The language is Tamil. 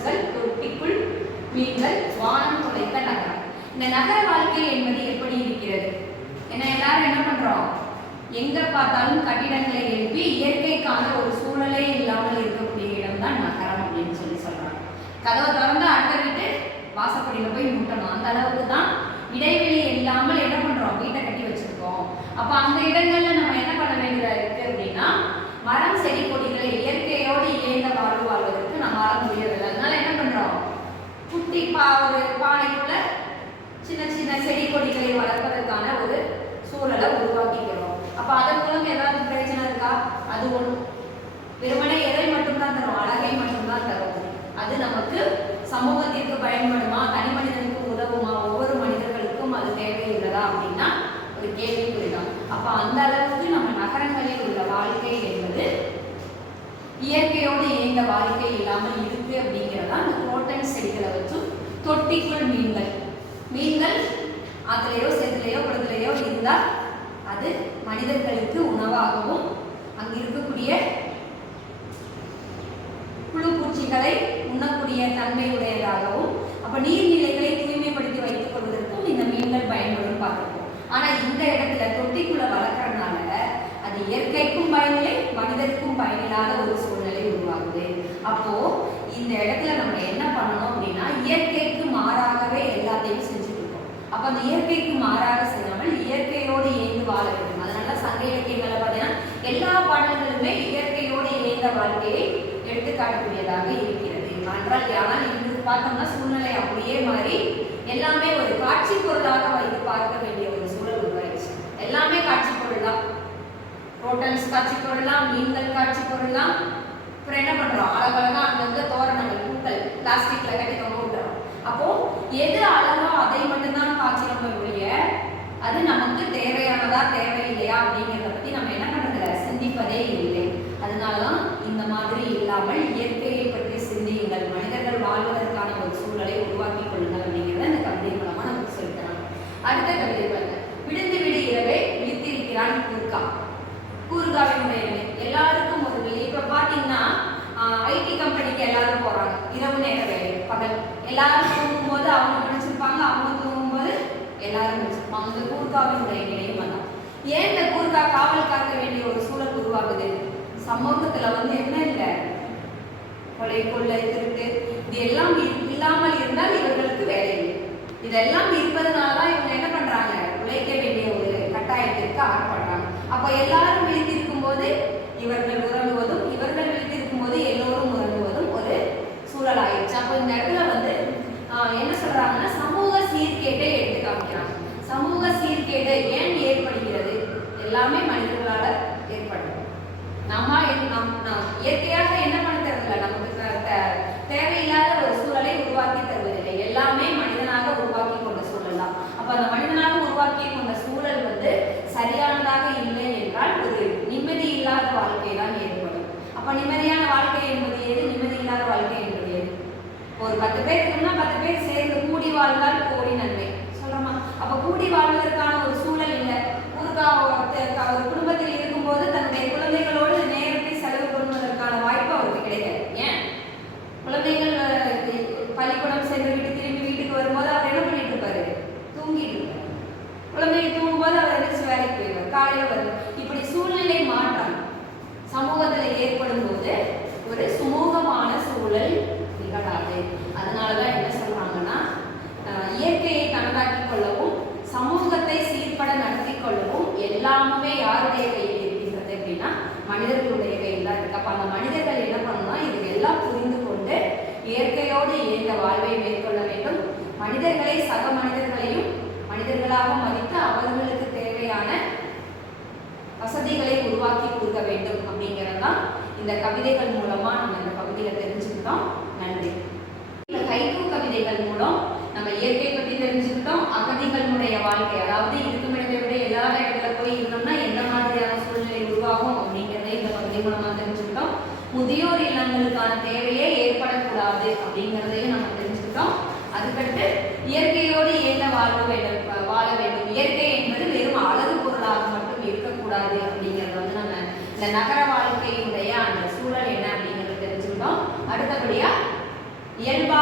புரோட்டன்ஸ்கள் தொட்டிக்குள் மீன்கள் வானம் துளைத்த நகரம். இந்த நகர வாழ்க்கை என்பது எப்படி இருக்கிறது? ஏன்னா எல்லாரும் என்ன பண்றோம்? எங்க பார்த்தாலும் கட்டிடங்களை எழுப்பி இயற்கைக்கான ஒரு சூழலே இல்லாமல் இருக்கக்கூடிய இடம் தான் நகரம் அப்படின்னு சொல்லி சொல்றாங்க. கதவை திறந்து அட்டை விட்டு வாசப்படியில போய் முட்டணும். அந்த அளவுக்கு தான் இடைவெளி இல்லாமல் என்ன பண்றோம்? வீட்டை கட்டி வச்சிருக்கோம். அப்ப அந்த இடங்கள்ல நம்ம என்ன பண்ண வேண்டியதா இருக்கு அப்படின்னா மரம் செடி கொடிகளை இயற்கையோடு இயந்த வாழ்வு வாழ்வதற்கு நம்ம வாழ முடியவில்லை அதனால என்ன பண்றோம் குட்டி பா ஒரு பானைக்குள்ள சின்ன சின்ன செடி கொடிகளை வளர்ப்பதற்கான ஒரு சூழலை உருவாக்கிக்கிறோம் அப்ப அதன் மூலம் ஏதாவது பிரச்சனை இருக்கா அது ஒன்றும் வெறுமனே எதை மட்டும்தான் தரும் அழகை மட்டும்தான் தரும் அது நமக்கு சமூகத்திற்கு பயன்படுமா? தனி மனிதனுக்கு உதவுமா? ஒவ்வொரு மனிதர்களுக்கும் அது தேவையுள்ளதா அப்படின்னா ஒரு கேள்விக்குறிதான். அப்ப அந்த அளவுக்கு நம்ம நகரங்களில் உள்ள வாழ்க்கை என்பது இயற்கையோடு இணைந்த வாழ்க்கை இல்லாமல் இருக்கு அப்படிங்கிறதா அந்த கோட்டன் செடிகளை வச்சும் தொட்டிக்குள் மீன்கள். மீன்கள் அதுலேயோ செதுலையோ குளத்துலையோ இருந்தால் அது மனிதர்களுக்கு உணவாகவும் அங்கே இருக்கக்கூடிய தன்மையுடையதாகவும் அப்ப நீர்நிலைகளை தூய்மைப்படுத்தி வைத்துக் கொள்வதற்கும் இந்த மீன்கள் பயன்படும் பார்த்திருக்கோம் ஆனா இந்த இடத்துல தொட்டிக்குள்ள வளர்க்கறதுனால அது இயற்கைக்கும் பயனில்லை மனிதருக்கும் பயனில்லாத ஒரு சூழ்நிலை உருவாகுது. அப்போ இந்த இடத்துல நம்ம என்ன பண்ணணும் அப்படின்னா இயற்கைக்கு மாறாகவே எல்லாத்தையும் செஞ்சுட்டு இருக்கோம். அப்ப அந்த இயற்கைக்கு மாறாக செய்யாமல் இயற்கையோடு இயந்து வாழ வேண்டும். அதனால சங்க இலக்கியங்களை பார்த்தீங்கன்னா எல்லா பாடல்களுமே இயற்கையோடு இயந்த வாழ்க்கையை எடுத்துக்காட்டக்கூடியதாக இருக்கிறது. ஆனால் ஆனால் இன்று பார்த்தோம்னா சூழ்நிலை அப்படியே மாறி எல்லாமே ஒரு காட்சி பொருளாக வைத்து பார்க்க வேண்டிய ஒரு சூழல் உருவாயிடுச்சு. எல்லாமே காட்சி பொருள் தான். ஹோட்டல்ஸ் காட்சி பொருளாம் மீன்கள் காட்சி பொருளாம் அப்புறம் என்ன பண்றோம்? அழகழகா அங்கங்க தோரணங்கள் பூக்கள் பிளாஸ்டிக்ல கட்டி தொங்க விட்டுறோம். அப்போ எது அழகோ அதை மட்டும்தான் பார்க்கிறோமே ஒழிய அது நமக்கு தேவையான தேவையில்லையா அப்படிங்கிறத பத்தி நம்ம என்ன பண்றதில்ல சிந்திப்பதே இல்லை அதனாலதான் இந்த மாதிரி இல்லாமல் இயற்கையை பற்றி சிந்தியுங்கள் மனிதர்கள் வாழ்வதற்கான ஒரு சூழலை உருவாக்கி கொள்ளுங்கள் அப்படிங்கிறத இந்த கவிதை மூலமா நமக்கு சொல்லித்தராங்க அடுத்த கவிதை பாருங்க விடுந்து விடு இரவே விழித்திருக்கிறான் கூர்க்கா கூர்காவினுடைய நிலை. எல்லாருக்கும் ஒரு வேலை இப்ப பாத்தீங்கன்னா ஐடி கம்பெனிக்கு எல்லாரும் போறாங்க இரவு நேர வேலை பகல் எல்லாரும் தூங்கும்போது அவங்க முடிச்சிருப்பாங்க அவங்க தூங்கும்போது எல்லாரும் முடிச்சிருப்பாங்க இந்த கூர்காவினுடைய நிலையும் அதான் ஏன் இந்த கூர்கா காவல் காக்க வேண்டிய ஒரு சூழல் உருவாகுது? சமூகத்துல வந்து என்ன இல்லை? கொலை கொள்ளை திருட்டு இது எல்லாம் இல்லாமல் இருந்தால் இவர்களுக்கு வேலை இல்லை. இதெல்லாம் இருப்பதனால தான் இவங்க என்ன பண்றாங்க? உழைக்க வேண்டிய ஒரு கட்டாயத்திற்கு ஆட்படுறாங்க. அப்ப எல்லாரும் விழித்திருக்கும் போது இவர்கள் உறங்குவதும் இவர்கள் விழித்திருக்கும் போது எல்லோரும் உறங்குவதும் ஒரு சூழல் ஆயிடுச்சு அப்போ இந்த இடத்துல வந்து ஆஹ், என்ன சொல்றாங்கன்னா சமூக சீர்கேட்டை எடுத்து காமிக்கிறாங்க சமூக சீர்கேடு ஏன் ஏற்படுகிறது எல்லாமே மனிதர்களால ஏற்படும் நம்ம என்- நம் இயற்கையாக என்ன பண்ண தரதில்லை நமக்கு தேவையில்லாத ஒரு சூழலை உருவாக்கி தருவதில்லை. எல்லாமே மனிதனாக உருவாக்கி கொண்ட சூழல் தான். அப்ப அந்த மனிதனாக உருவாக்கி கொண்ட சூழல் வந்து சரியானதாக இல்லை என்றால் ஒரு நிம்மதி இல்லாத வாழ்க்கை தான் ஏற்படும். அப்ப நிம்மதியான வாழ்க்கை என்பது எது? நிம்மதி இல்லாத வாழ்க்கை என்பது எது? ஒரு பத்து பேர் இருக்கணும்னா பத்து பேர் சேர்ந்து கூடி வாழ்ந்தால் கோடி நன்மை. சொல்றோமா அப்ப கூடி வாழ்வதற்கான ஒரு சூழல் இல்லை. ஊருக்கா அவர் குடும்பத்தில் இருக்கும்போது தன்னுடைய குழந்தைகளோடு நேரத்தை செலவு பண்ணுவதற்கான வாய்ப்பு அவருக்கு கிடைக்காது. ஏன்? குழந்தைகள் பள்ளிக்கூடம் சென்று விட்டு திரும்பி வீட்டுக்கு வரும்போது அவர் என்ன பண்ணிட்டு இருப்பாரு? தூங்கிட்டு இருப்பாரு. குழந்தைங்க தூங்கும்போது அவர் எந்திரிச்சு வேலைக்கு போயிடுவார். காலையில் வருவார். இப்படி சூழ்நிலை மாற்றம் சமூகத்தில் ஏற்படும் போது ஒரு சுமூகமாக அந்த மனிதர்கள் என்ன பண்ணணும் இது எல்லாம் புரிந்து கொண்டு இயற்கையோடு இயந்த வாழ்வை மேற்கொள்ள வேண்டும். மனிதர்களை சக மனிதர்களையும் மனிதர்களாக மதித்து அவர்களுக்கு தேவையான வசதிகளை உருவாக்கி கொடுக்க வேண்டும் அப்படிங்கிறது தான் இந்த கவிதைகள் மூலமாக நம்ம இந்த பகுதியில் தெரிஞ்சுக்கிட்டோம். தெரிஞ்சுக்கிட்டோம். முதியோர் இல்லங்களுக்கான தேவையே ஏற்படக்கூடாது அப்படிங்கிறதையும் நம்ம தெரிஞ்சுக்கிட்டோம். அதுக்கடுத்து இயற்கையோடு ஏற்ற வாழ வேண்டும் வாழ வேண்டும். இயற்கை என்பது வெறும் அழகு பொருளாக மட்டும் இருக்கக்கூடாது அப்படிங்கிறத வந்து நம்ம இந்த நகர வாழ்க்கையினுடைய அந்த சூழல் என்ன அப்படிங்கிறத தெரிஞ்சுக்கிட்டோம். அடுத்தபடியா இயல்பா